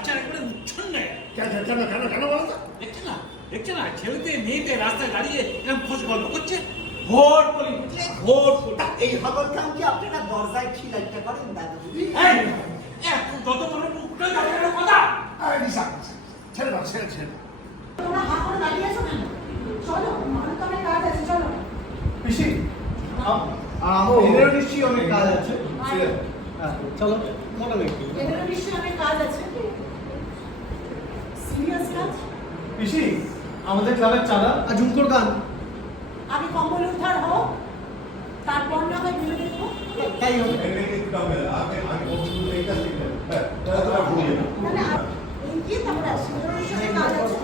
Culture একবারে উচ্ছন্নে কেন কেন কেন কেন বলো তো দেখছে না দেখছে না ছেলেতে মেয়েতে রাস্তায় দাঁড়িয়ে এরকম খোঁজ গল্প করছে ভোট করি ভোট করি এই হগরটাও কি আপনারা দরজায় খিলাইতে করেন দাদা দিদি এই, এ, তুই যত বড় মুখটা যত বড় কথা ছেড়ে দাও ছেড়ে ছেড়ে তোমরা হাত করে দাঁড়িয়ে আছো কেন চলো আমার কাজ আছে চলো পিসি আমার নিশ্চয়ই অনেক কাজ আছে চলো মোটা দেখি এদেরও নিশ্চয়ই অনেক কাজ আছে সিরিয়াস কাজ পিসি আমাদের ক্লাবের চাঁদা। আর ঝুমকোর গান। আগে কম্বল উদ্ধার হোক তারপর না হয় ভেবে দেখব তাই হবে। তাহলে আ- এই কি তোমরা এদেরও নিশ্চয়ই কাজ আছে।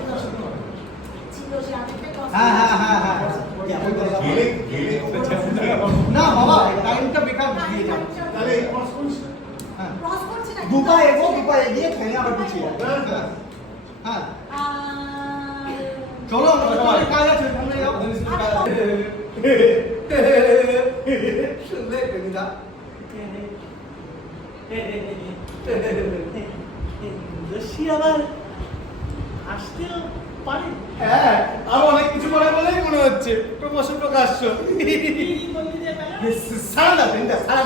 ছিল সে আরেকটা হ্যাঁ হ্যাঁ হ্যাঁ হ্যাঁ না বাবা টাইমটা বেকার দিয়ে যাবে তাহলে এই cross হ্যাঁ ক্রস করছে না। দুপা এগো দুপা এগিয়ে ঠেঙে আবার পিছিয়ে। হ্যাঁ চলো কাজ আছে সামনে যাও শুনলে কবিতা রশি আবার আসতেও পারে হ্যাঁ আরও অনেক কিছু করে বলেই মনে হচ্ছে প্রমোশন প্রকাশ্য সারা দাও সারা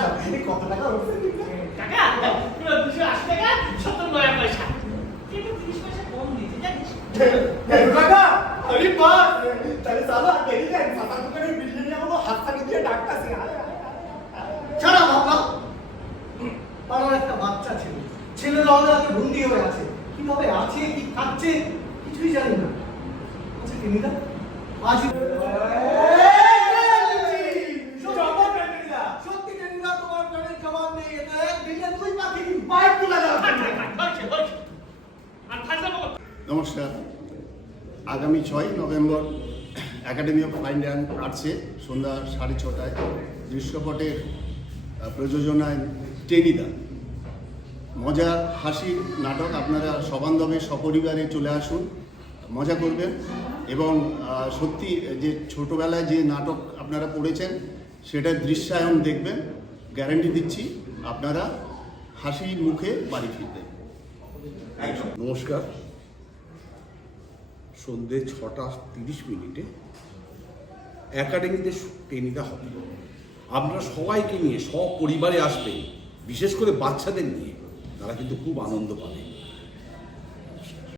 কত টাকা পুরো দুশো আশি টাকা সত্তর নয় পয়সা কিন্তু তিরিশ পয়সা কম দিতে জানিস আরে বাস তাহলে সালা দেরি যায় সাতা দোকানের বিল্ডিং এ হলো হাত দিয়ে ডাকতাছে। ছাড়া বাবা। আমার একটা বাচ্চা ছিল। ছেলে লড়াকে বন্দি হয়ে আছে। কীভাবে আছে কি খাচ্ছে কিছুই জানি না। আচ্ছা টেনিদা আজ সত্যি টেনিদা তোমার প্রাণের জবাব নেই। এটা এক দিনে দুই পাখি পায়ে তুলে দাও নমস্কার। আগামী ছয় November academy of fine and আর্টসে সন্ধ্যা সাড়ে ছটায় দৃশ্যপটের প্রযোজনায় টেনিদা। মজা হাসির নাটক আপনারা সবান্ধবে সপরিবারে চলে আসুন, মজা করবেন এবং সত্যি যে ছোটোবেলায় যে নাটক আপনারা পড়েছেন সেটা দৃশ্যায়ন দেখবেন, গ্যারান্টি দিচ্ছি আপনারা হাসি মুখে বাড়ি ফিরবেন। নমস্কার। সন্ধে ছটা তিরিশ মিনিটে একাডেমিতে ট্রেনিংটা হবে। আপনারা সবাইকে নিয়ে, সপরিবারে আসবেন বিশেষ করে বাচ্চাদের নিয়ে, তারা কিন্তু খুব আনন্দ পাবে।